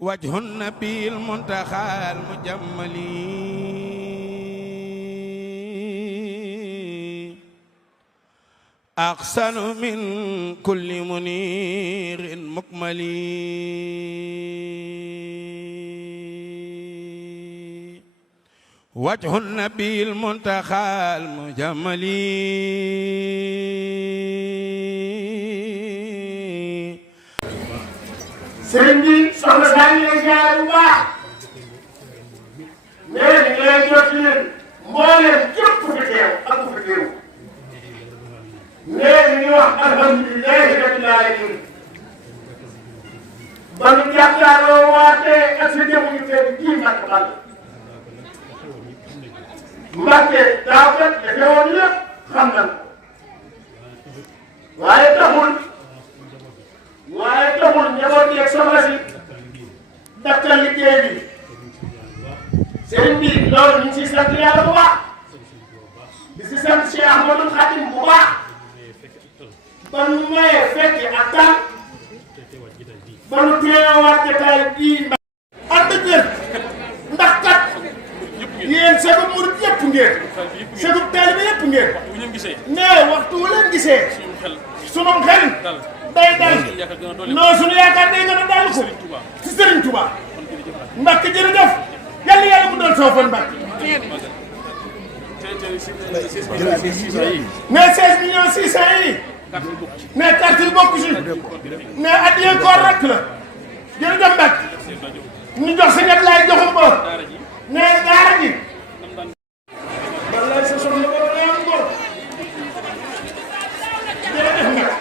وجه النبي المنتخى المجمل أحسن من كل منير مكمل وجه النبي المنتخى المجمل sëriñ bi soxna saa ñu lay ziar bu baax mais ni ngi lay jot leen mbooleem képp ku fi teew ak ku fi teew mais ni ngi wax alhamdulilahi rabbil alamin ba ñu jàkkaarloo waatee ak sa jëmm ñu fekk kii Mbacke Balla Mbacke daaw kat dafa woon lépp xam nañ ko waaye taxul njaboot yeeg soxna si dakkal liggéey bi sëriñ bi loolu ñu ngi siy sant yàlla bu baax di si sant Cheikh Ahmadou Khadim bu baax ba nu mayee fekki ak tan ba nu teewaat jotaay bii ak dëgg ndax kat yéen sagub murid yëpp ngeen sagub taalibe yëpp ngeen mais waxtu wu leen gisee sunu xel day dal non sunu yaakaar day gën a dal ko ci Serigne Touba Mbacke jërëjëf yàlla yàlla mu doon soo fan Mbacke mais 16 millions 600 yi mais carte yi bokku ci mais addiya koor rek la jërëjëf Mbacke ñu jox sa ñett laay joxum ba mais daara ji wallaay sa soxla ba am ngor jërëjëf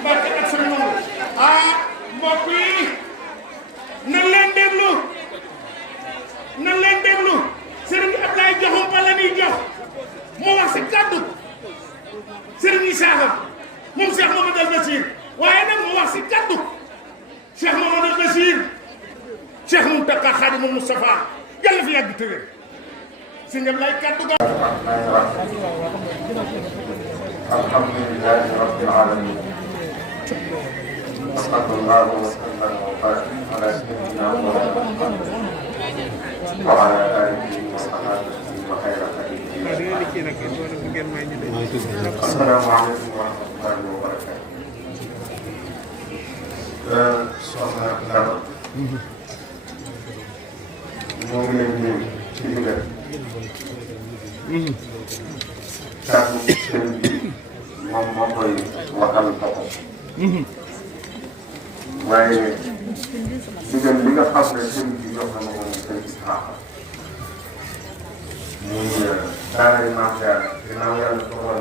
Mbacke mbokk yi nan leen déglu Serigne Ablaye joxum ba la ñuy jox moo wax si kàddu Serigne Isaaxa moom Cheikh Mamadou Bachir waaye nag moo wax si kàddu Cheikh Mamadou Bachir Cheikh Mountakha Khadimou Moustapha yàlla fi yàgg tëwee Serigne Ablaye kàddu ga alhamdulillahi rabbil alamin وصلى الله وسلم وبارك على سيدنا محمد وعلى اله وصحبه وخير خليله السلام عليكم ورحمه الله وبركاته. soxna Daba ñoo ngi leen di ci digal kàddu sëriñ bi moom moo koy waxal boppam waaye digal li nga xam ne sëriñ bi jox na ma ko moom sëriñ Isaaxa muy daara yi maam Jaara ginnaaw yàlla dogal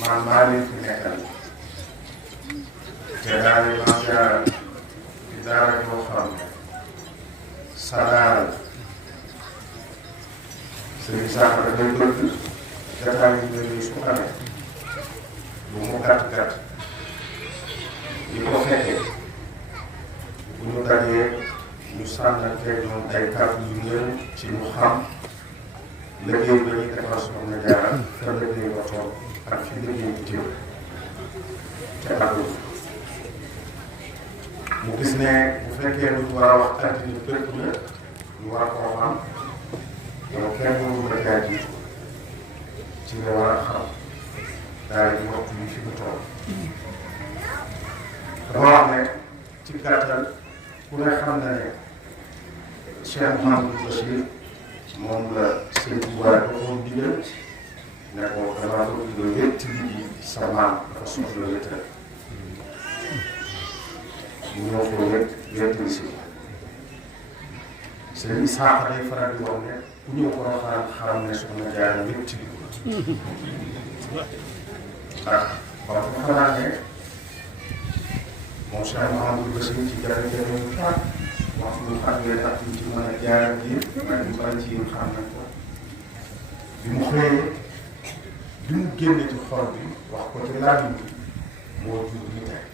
na maa leen fi nekkal te daara yi maam Jaara di daara yoo xam ne sa daara sëriñ Isaaxa dafay bëgg jotaay yu mel nii su amee bu mu gàtt gàtt di ko fekkee bu ñu dajee ñu sànnante ñoom ay kàddu yu ñëw ci ñu xam liggéey ba ñuy defar Soxna Jaara fa liggéey ba toog ak fi liggéey bi jëm te àggul mu gis ne bu fekkee lu ñu war a wax àddina bépp la ñu war koo xam yow kenn mënu la jaay jiitu ci nga war a xam daal di waxtu yi fi mu toll dama wax ne ci gàttal ku ne xam na ne Cheikh Mouhamadou Bachir moom la sëñ Touba doon digal ne ko damaa bëgg nga wétti liggéey sa maam dafa soxla wéttal mu ñëw ko wéttali si sëñ Isaaxa day faral di wax ne ku ñëw ko roxaan xam ne Soxna Jaara wétti li ndax ba ko xalaat ne moom Cheikh Mouhamadou Bachir ci jafe-jafe yu taat waxtu bu xamee tax ñu ci mën a jaar ak yéen waaye ñu bari ci yéen xam nañ ko bi mu xëyee bi mu génne ci xol bi wax ko ci laabiñ bi moo jur ñu tey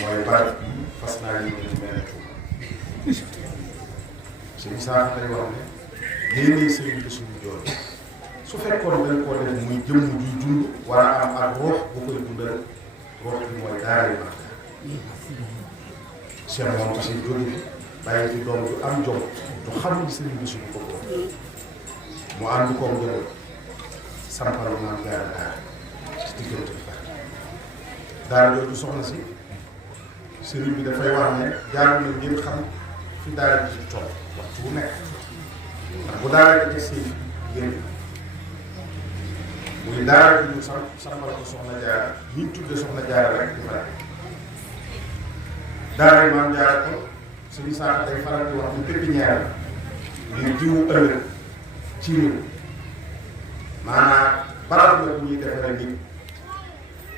mooy barab bi fas naa yéene ñu mel ne Tuuba sëñ Isaaxa day wax ne léeg-léeg sëriñ bi suñu jool su fekkoon dañ koo def muy jëmm juy dund war a am ak ruux bu koy dundal waxtu bi mooy daara yu mag Cheikh moom aussi jóge fi bàyyi fi doom ju am jom du xam ni sëriñ bi suñu ko mu ànd koom jëloon sampal maam jaara daara ci diggante bi daara jooju soxna si sëriñ bi dafay wax ne jaar na ngeen xam fi daara ji ci tool waxtu bu nekk ndax bu daara ji si yéen muy daara ji ñu sampal ko soxna jaara ñu tudde soxna jaara rek di fa daara yi maam jaara kon suñu saaka day faral di wax ni pépinière ngir jiwu ëllëg ci réew maanaam barab la bu ñuy defaree nit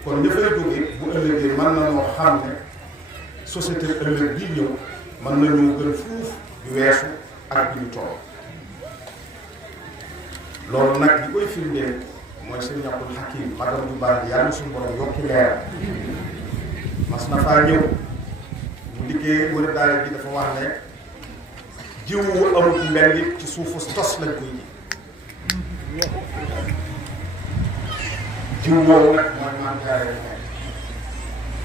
kon ña fay jógee bu ëllëgee mën na noo xam ne société ëllëg bii ñëw mën nañoo gën fuuf yu weesu ak bi ñu toll loolu nag li koy firndeel mooy sëñ Abdul Hakim magam bu baax bi yàlla suñu borom yokki leer mas na faa ñëw mu liggéey wër daara ji dafa wax ne jiw wu amul mbel yi ci suufu tos lañ koy ji jiw woowu nag mooy maam jaare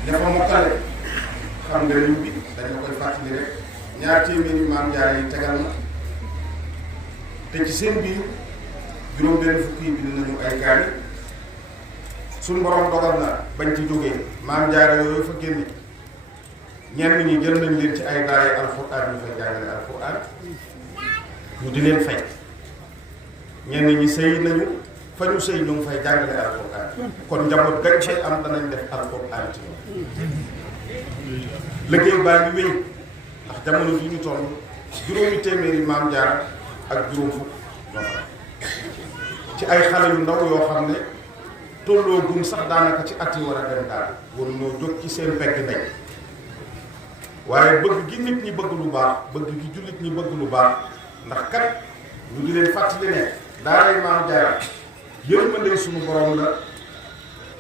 ña fa mokkale xam nga lim bi dañu koy fàttali rek ñaar téeméeri maam jaare yi tegal na te ci seen biir juróom benn fukki bind nañu ay gaari suñu borom dogal na bañ ci jógee maam jaare yooyu fa génne ñenn ñi jël nañ leen ci ay daara alxuraan ñu fay jàngale alxuraan ñu di leen fay ñenn ñi sëy nañu fa ñu sëy ñu ngi fay jàngale alxuraan kon njaboot gañ fay am danañ def alxuraan ci liggéey baa ngi wéy ndax jamono ji ñu toll juróomi téeméeri maam jaar ak juróom fukk ci ay xale yu ndaw yoo xam ne tolloo gum sax daanaka ci at yi war a dem daal war ñoo jóg ci seen pegg ndey waaye bëgg gi nit ñi bëgg lu baax bëgg gi jullit ñi bëgg lu baax ndax kat ñu di leen fàttali ne daaray maam jaara yërmande sunu borom la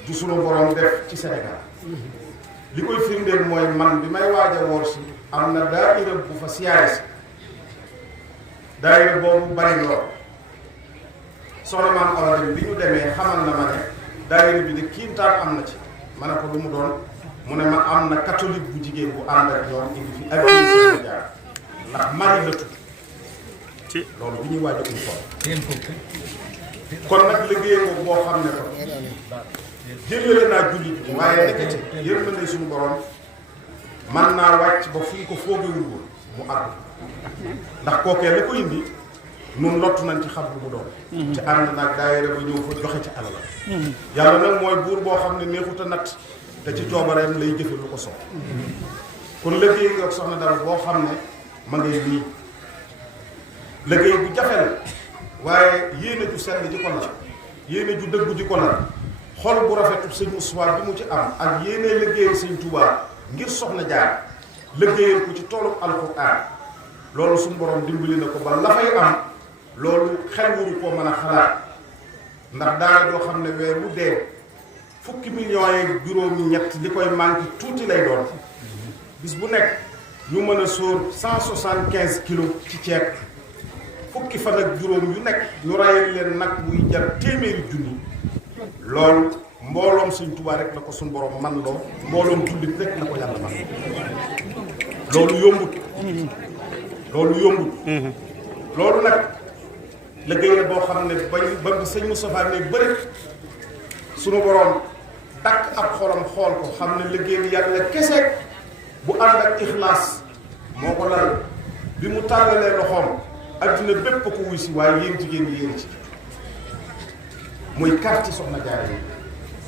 du sunu borom def ci Sénégal li koy firndeel mooy man bi may waaj a woor si am na daayira bu fa siyaare si daayira boobu bari lool soxna maam Awa Dem bi ñu demee xamal na ma ne daayira bi de kiintaan am na ci ma ne ko lu mu doon mu ne ma am na catholique bu jigéen bu ànd ak ñoom indi fi ak Soxna Jaara ndax Marie la tudd ci loolu bi ñuy waaj a kon nag liggéey boobu boo xam ne ko jëlale naa jullit bi waaye nekkati yërmande suñu borom man naa wàcc ba fu ñu ko foogewul woon mu àgg ndax kookee la ko indi nun lott nañ ci xam lu mu doon ci ànd nag daayira ba ñëw fa joxe ci alal yàlla nag mooy buur boo xam ne neexut a natt te ci coobareem lay jëfe lu ko soxla kon liggéey nga soxna dara boo xam ne ma ngay nii liggéey bu jafe la waaye yéene ju sell ji ko la yéene ju dëggu ji ko la xol bu rafetu sëñ Moussa bi mu ci am ak yéene liggéeyal sëñ Touba ngir soxna jaar liggéeyal ko ci toolu alxuraan loolu suñu borom dimbali na ko ba la fay am loolu xel waru koo mën a xalaat ndax daara doo xam ne weer wu dee fukki millions yeeg juróomi ñett li koy manqué tuuti lay doon bis bu nekk ñu mën a sóor 175 kilos ci ceeb fukki fan ak juróom yu nekk ñu rayal leen nag muy jar téeméeri junni loolu mbooloom Sëñ Tuubaa rek la ko suñ borom man loo mbooloom jullit rek la ko yàlla man loolu yombut loolu nag liggéey la boo xam ne ba sëñ Moustapha ne bëri sunu borom dakk ab xolam xool ko xam ne liggéey yàlla kese bu ànd ak ixlaas moo ko lal bi mu tàllalee loxoom adduna bépp ko wuy si waaye yéen jigéen ñi yéen ci muy carte soxna Jaara yi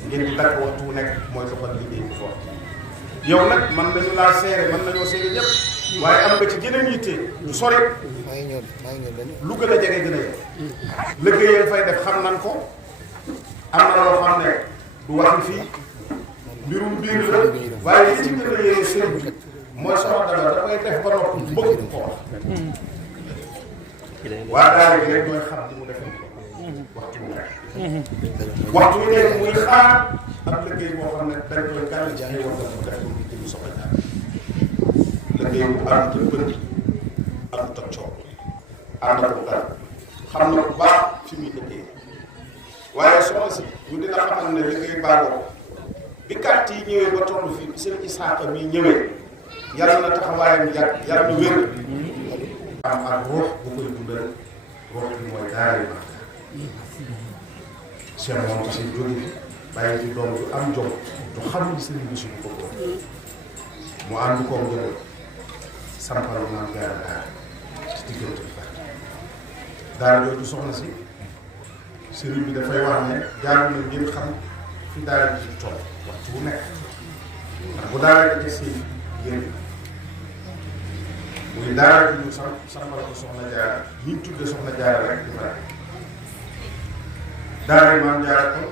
ngeen di dakk waxtu wu nekk mooy doxal liggéey bu fort yow nag man nañu laa seere man nañoo seere ñëpp waaye am nga ci geneen yitte du sori lu gën a jege gën a yegg liggéeyal fay def xam nan ko am na loo xam ne du waxi fii mbirum biir la waaye li ci gën a yéene sëriñ bi mooy soxna Daba da koy def ba noppi bëgg ko wax waa daara gi rek ñooy xam ni mu defee waxtu wu nekk waxtu wu nekk muy xaar ab liggéey boo xam ne dañ koy gàll ci ay waxtu mu def ko ngir jëm soxla jaar liggéey bu ànd ak bëri ànd ak coow ànd ak dara xam na bu baax fi muy liggéey waaye soxna si ñu dina xamal ne liggéey baaxoo bi carte yi ñëwee ba toll fii bi seen Isaaka mi ñëwee yàlla na taxawaayam yàgg yàlla na wér am ak ruux bu koy dundal ruux bi mooy daara yi Cheikh moom aussi jóge fi bàyyi fi doom ju am jom du xam ni sëriñ bi suñu ko mu ànd koom jël sampal maam jaara daara ci diggante bi daara jooju soxna si sëriñ bi dafay wax ne jaar na ngeen xam fi daara ji ci toll waxtu bu nekk ndax bu daara ji des yi yéen muy daara ji ñu sampal ko soxna jaara ñi ñu tudde soxna jaara rek di faral daara yi maam jaara ko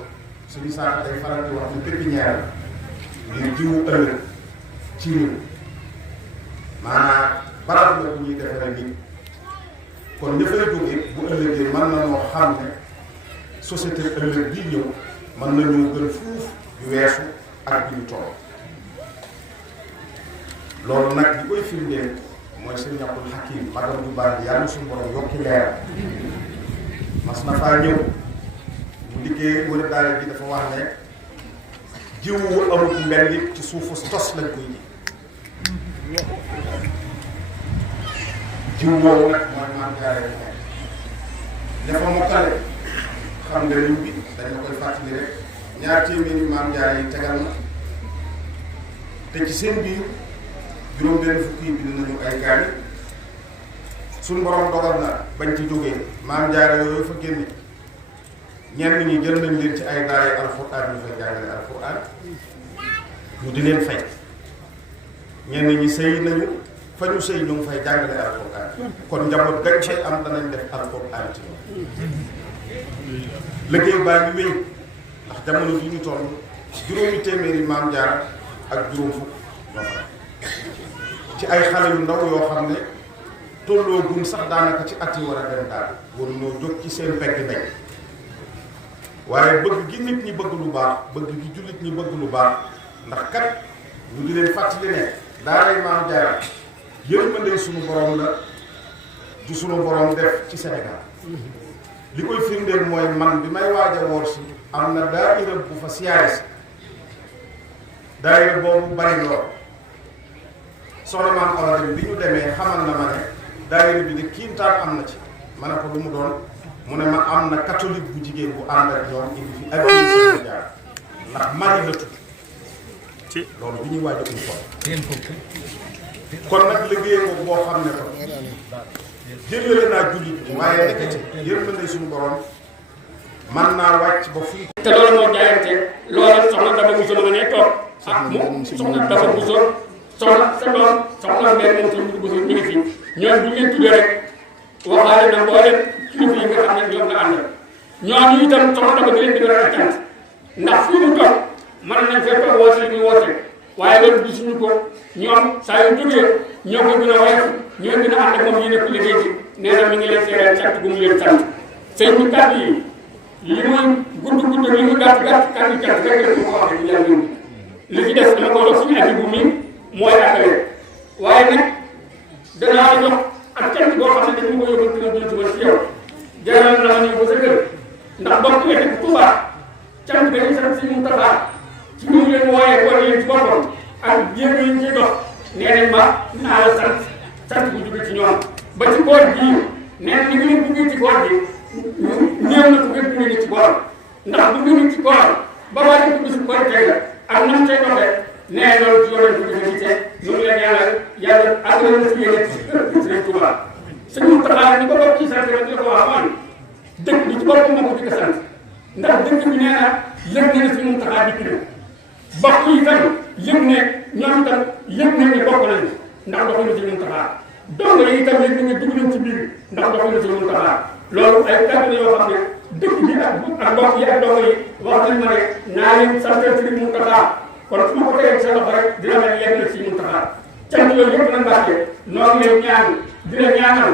suñu saaka day faral di wax ne pépinière la ngir jiwu ëllëg ci réew maanaam barab la bu ñuy defaree nit kon ña fay jógee bu ëllëgee mën na noo xam ne société ëllëg bii ñëw mën nañoo gën fuuf yu weesu ak bi ñu toll loolu nag li koy firndeel mooy sëñ Abdul Hakim magam bu baax bi yàlla suñu borom yokki leer mas na faa ñëw mu liggéey wala daara bi dafa wax ne jiwu amul mel ni ci suufu tos lañ koy ji jiw boobu nag mooy maam jaaree bu nekk dafa mokkale xam nga lim bi dañ la koy fàttali rek ñaar téeméeri maam jaaree yi tegal na te ci seen biir juróom-benn fukki yi bind nañu ay gaani suñu borom dogal na bañ ci jógee maam jaaree yooyu fa génne ñenn ñi jël nañ leen ci ay daara alxuraan ñu fay jàngale alxuraan ñu di leen fay ñenn ñi sëy nañu fa ñu sëy ñu ngi fay jàngale alxuraan kon njaboot gañ fay am danañ def alxuraan ci ñoom liggéey baa ngi wéy ndax jamono ji ñu toll juróomi téeméeri maam jaar ak juróom fukk ñoo fa ci ay xale yu ndaw yoo xam ne tolloo gun sax daanaka ci at yi war a dem daal war ñoo jóg ci seen pegg ndey waaye bëgg gi nit ñi bëgg lu baax bëgg gi jullit ñi bëgg lu baax ndax kat ñu di leen fàttali ne daaray maam jaara yërmande sunu borom la ju sunu borom def ci Sénégal li koy firndeel mooy man bi may waaj a woor si am na daayira bu fa siyaare si daayira boobu bari lool soxna maam Awa Dem bi ñu demee xamal na ma ne daayira bi de kiintaan am na ci ma ne ko lu mu doon mu ne ma am na catholique bu jigéen bu ànd ak ñoom indi fi ak Soxna Jaara ndax Marie la tudd ci loolu bi ñuy waaj a kon nag liggéey boobu boo xam ne ko jëlale naa jullit ñi waaye nekkati yërmande suñu borom man naa wàcc ba fii. te loolu moo jaayante loolu soxna Daba Bousso ma ne toog ak mu soxna Daba Bousso soxna sa doom soxna mbenn moom soxna Bousso ñu ngi fi ñoom bu ñu leen tuddee rek waxaale na mboolem kilifa yi nga xam ne ñoom la àndal ñooñu itam soxna Daba di leen di beral ak cant ndax fii mu toog mën nañ fee toog woote li muy woote waaye loolu gisuñu ko ñoom saa yu jógee ñoo ko gën a woyof ñoo gën a ànd ak moom ñu nekk liggéey ci nee na mi ngi leen seereel cant gu mu leen sant sëñ bi kàddu yi li muy gudd li muy gàtt kàddu cant rek la ko waxee ci yàlla li ci des dama ko jox suñu abi bu mi mooy àggale waaye nag danaa jox ak cant boo xam ne dañu ko yóbbal dina jël ci ci yow jaral na ñu ko sa kër ndax bokk nga ci Tuubaa cant dañuy sant si mu taxaar ci ñu leen wooyee ko leen ci boppam ak jéego yi ñu ciy dox nee nañ ma naa la sant bu jóge ci ñoom ba ci koor bii nee na ni ngeen duggee ci koor bi néew na ko ngeen duggee ci koor ndax bu duggee ci koor ba waa ji dugg si koor tey la ak na mu cay doxee nee loolu ci yoon ko defee ci ñu ngi leen yàlla ak la na si yéene ci Sëriñ Tuubaa sëñ Taxaar ni ko bokk ci sant rek di ko waxoon dëkk bi ci boppam moo ko di ko sant ndax dëkk bi nee na yëg na ne Sëriñ Taxaar di tudd bokk yi tam yëg ne ñoom tam yëg nañ ne bokk nañu ndax doxalin ci Sëriñ Taxaar donc yi itam yëg nañ ne dugg nañ ci biir ndax doxalin ci Sëriñ Taxaar loolu ay kàddu la yoo xam ne dëkk bi ak mbokk yi ak dong yi wax nañ ma ne naa leen santal Sëriñ Taxaar kon su ma ko tegee sa loxo rek dina mel yegg na ci Sëriñ Taxaar cant yooyu yëpp na mbàkke noo ngi leen ñaan di leen ñaanal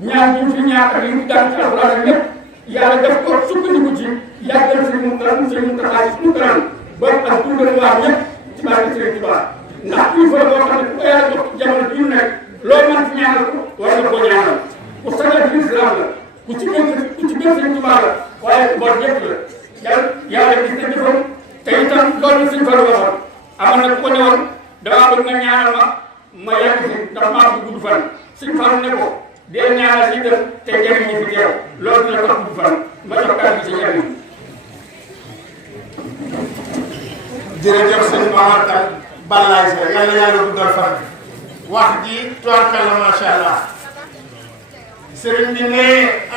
ñaan ñu fi ñaan ak li ñu daan ci alxuraan lépp yàlla def ko sukkandiku ci yàggal Sëriñ Taxaar suñu kanam ba ak tuutal waa ñëpp ci barke Sëriñ Tuubaa ndax kii fa boo xam ne ku ko yàlla jox jamono bi ñu nekk loo mën ci ñaanal ko war nga koo ñaanal ku sagal ci islam la ku ci gën Sëriñ Tuubaa la waaye ku bon ñëpp la yàlla gis na jëfam te itam loolu suñ fa waxoon amoon na ku ko ne woon damaa bëgg nga ñaanal ma yàgg fi ndax maa bëgg gudd fan suñ fa ne ko dee ñaanal si dem te njëriñ ñi fi teew loolu dina ko gudd fan ma jox kàddu gi si njëriñ. jërëjëf sëñ Mahatar Balaye Sa yàlla yàlla guddal fan wax ji tubaarkalla macha allah sëriñ bi ne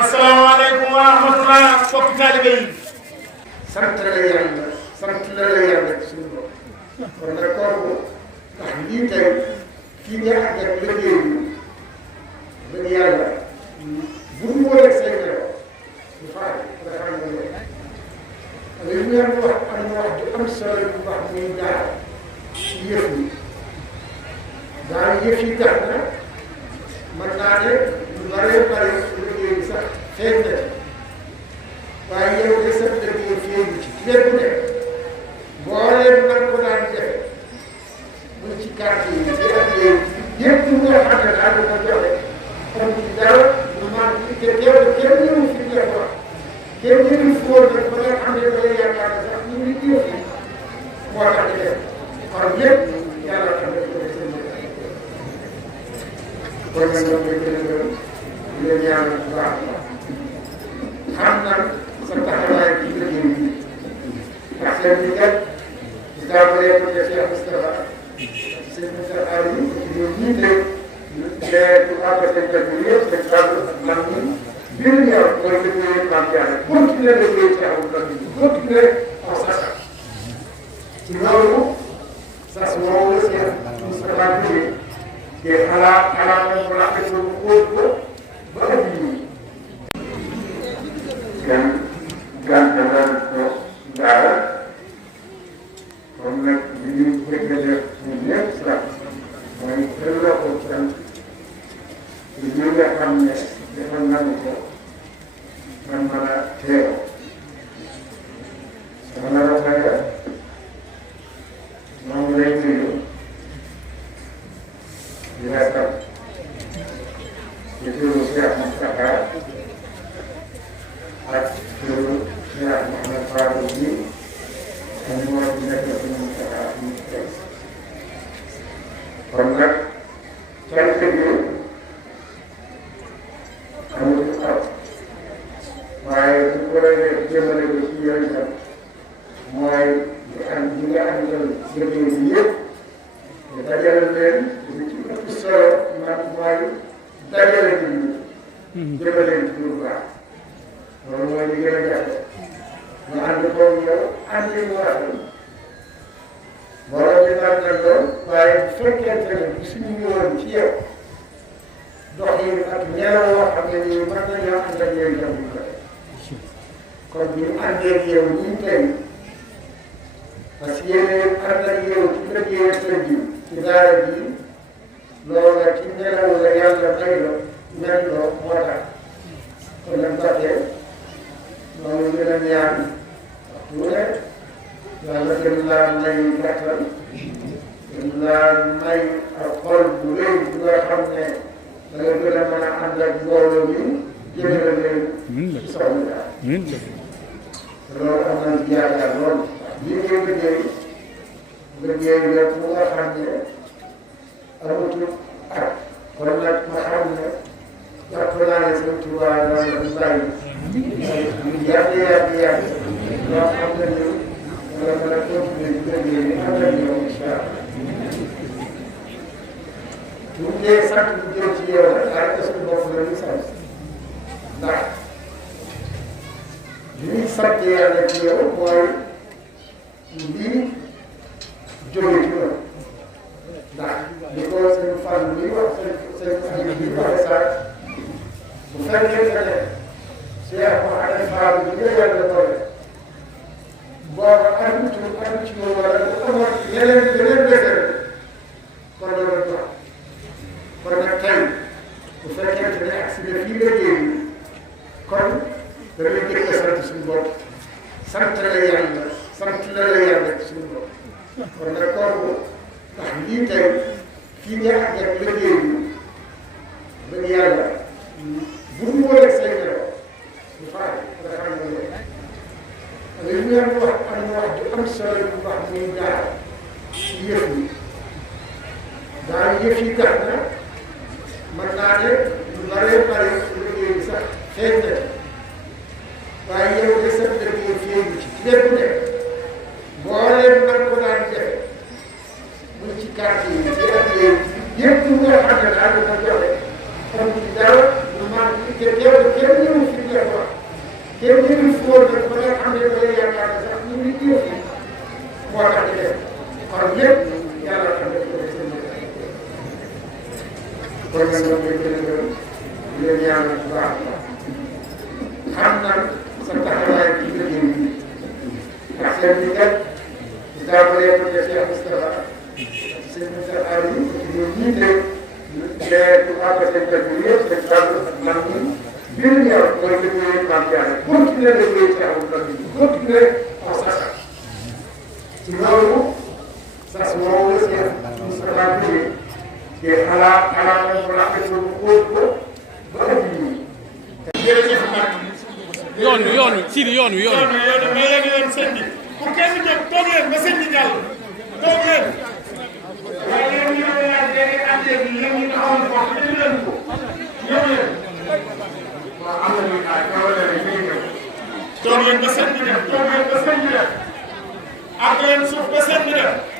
asalaamaaleykum wa rahmatulah mbokki taalibe yi. sant la yàlla sant la yàlla suñu bopp kon nag kooku ndax lii tey kii nga xam ne liggéey bi dëgg yàlla bu ñu wóoree say nelaw du faay nga xam ne loolu li ñu leen wax am na wax ju am solo bu wax muy daal ci yëf yi daal yëf yi tax na mën naa ne lu bëree bëri liggéey bi sax feeñ na ci waaye yow de sa liggéey feeñ ci lépp ne boo leen mën ko daan def mu ci quartier yi ci at yëpp nga xam ne daal ko joxe am ci dara lu man te kenn ñëw fi def wax kenn ñëw fi woon nag ba nga xam ne da ngay yaakaar ne sax ñu ngi ñëw fi moo tax di def kon lépp yàlla xam ne ko seen kon nag ñoom ñooy gën a gërëm di leen ñaanal bu baax xam na sa taxawaay ci liggéey bi ndax seen bi kat di tàmbalee ko Cheikh Moustapha sëñ Moustapha Aliou ci ñoom ñii tey mais du APC bi yëpp dañ tàmbali ak man ñun biir ñor mooy liggéey maam Diarra continuer liggéey ci amul ndox mi continuer en sasa ci loolu sas woowu la Cheikh Moustapha jógee te xalaat mu rafetlu mu xóot ko ba ëpp yi kenn gàncax naan ko daara kon nag li ñu bëgg a def ñun ñëpp sax mooy delloo ko sant li ñu nga xam ne defal nañu ko man mën a teew sama la waxee moom lay nuyu di la tam ci turu Cheikh Moustapha ak turu Cheikh Mouhamed Fadou bi ak moo ci nekk ci Moustapha ñu teg kon nag cant gi amul xaw waaye su ko defee jëmale ko ci yooyu tam mooy di nga àndal liggéey bi yëpp te dajale leen li ci ëpp solo nag mooy dajale nit ñi jëmale leen ci lu baax loolu mooy li gën a jafe ñu ànd koog yow ànd yi mu rafet borom bi naan na lool waaye bu fekkente ne bu suñu ñëwoon ci yow dox yi ak ñeneen yoo xam ne nii mën nañoo ànd ak yow itam ñu koy kon bu ñu àndee ak yow ñu tey parce que yéen ànd ak yow ci liggéey sëñ bi ci daara ji loolu la ci nelaw la yàlla may la mel loo moo tax kon nag Mbacke loolu gën a ñaan waxtu wu ne yàlla gën laa may kattan gën laa may ak xol bu rëy bu nga xam ne da nga gën a mën a ànd ak mbooloo mi jëmale leen ci soxla loolu am nañ ci yaakaar lool lii ngay liggéey la bu nga xam ne amatul at kon nag ma xam ne jàpp naa ne seen tubaab daal la ñu bàyyi yàgg loo xam ne ni dana mën a continuer di liggéey ni am na ñoom incha allah bu ñu dee sant bu jëm ci yow nag daanaka suñu bopp la ñu sant ndax li ñuy sant yàlla ci yow mooy lii jóge ci yow ndax li ko seen fan bi wax seen fan bi waxee sax bu fekkee ne Cheikh Mouhamed Fall bi nga yàlla doole booba am ci moom wala bu amoon yeneen desere kon loolu tax kon nag tey bu fekkente ne ak si ne fii liggéey bi kon dañuy jëkk sant suñu bopp sant la yàlla suñu bopp kon nag kooku ndax lii tey fii nga xam ne liggéey bi dëgg yàlla bu ñu wóoree say nelaw du faay nga xam ne loolu li ñu leen wax am na wax ju am solo daal yëf yi tax na mën naa ne lu bëree bëri liggéey bi sax feeñ na waaye yow de sa liggéey feeñ ci lépp ne boo leen mën ko daan def muy ci quartier yi ci ak yëpp nga xam ne daal dina joxe xam ci dara lu man te kenn ñëwu fi def wax kenn ñëwu fi woon nag ba nga xam ne da ngay yaakaar ne sax ñu ngi ñëw fi moo tax di def kon lépp yàlla xam ne ko seen kon nag ñoom ñooy gën a gërëm di leen ñaanal bu baax xam nan sa taxawaay ci liggéey bi ndax seen bi kat di tàmbalee ko def Cheikh Moustapha seen Moussa Aliou ci ñoom ñii de mais du àggatee benn yëpp dañ tànn man ñi biir ñor mooy liggéey maam Diarra continuer liggéey ci amul nag continuer ko sax ci loolu sax moom la Cheikh Moustapha jógee te xalaat ko rafetlu xóot ko ba ëpp yi. jërëjëf Mbacke. yoon wi Sidi yoon wi may leen yoon sëñ bi bu kenn jóg toog leen ba sëñ bi jàll toog leen. waaye yéen ñi doon laaj léegi àndee bi yéen ñi taxawal foofu dégg leen ko ñëw leen. waaw am na ñuy laaj ñoo leen ñu ngi ñëw. toog leen ba sëñ bi def toog leen ba sëñ bi def ak leen suuf ba sëñ bi def.